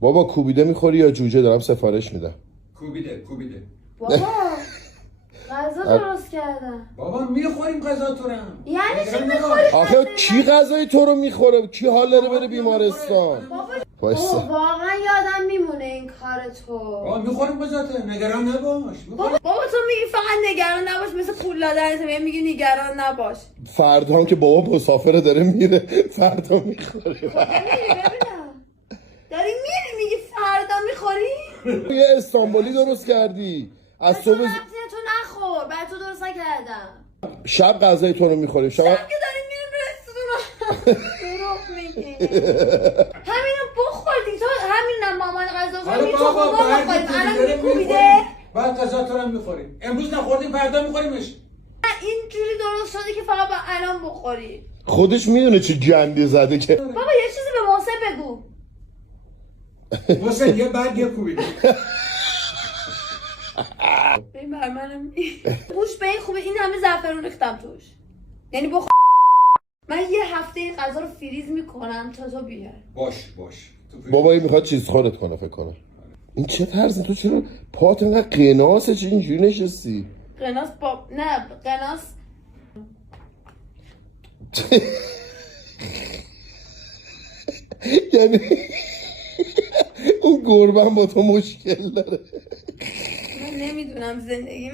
بابا کوبیده میخوری یا جوجه؟ دارم سفارش میدم. کوبیده. بابا غذا درست کردم. بابا میخوریم غذا تو رو. یعنی چی میخوری؟ آخه کی غذای تو رو میخوره؟ کی حال داره بره بیمارستان؟ بابا وایسا. واقعا یادم میمونه این کار تو. بابا میخوریم غذاته، نگران نباش. بابا تو میگی فقط نگران نباش، مثل پول دادن میگی نگران نباش. فردا هم که بابا مسافره داره میره، فردا میخوره. میری ببینم داری میری میگی فردا میخوری؟ یه استانبولی درست کردی از تو صبح. رفتی تو نخور، بعد تو درست نکردم. شب غذای تو رو میخوریم. شب که داریم میریم رستوران. دروغ میگی. همینو بخوردی تو، همین مامان غذا حالا خورد تو بابا خدا بعد بخورید الان داره میکوبیده. میخوریم. بعد غذا تو رو هم میخوریم. امروز نخوردیم فردا میخوریمش. اینجوری درست شده که فقط با الان بخوری. خودش میدونه چه گندی زده که. بابا یه چیزی به محسن بگو. محسن یه بعد یه کوبیده. این بر منم گوش به این خوبه، این همه زعفرون ریختم توش. یعنی من یه هفته این غذا رو فریز میکنم تا تو بیای. باش. بابا این میخواد چیز خورت کنه فکر کنم. این چه طرزی؟ تو چرا پات انقدر قناسه؟ چه اینجوری نشستی؟ قناس نه قناس. یعنی اون گربه با تو مشکل داره. من نمیدونم زندگی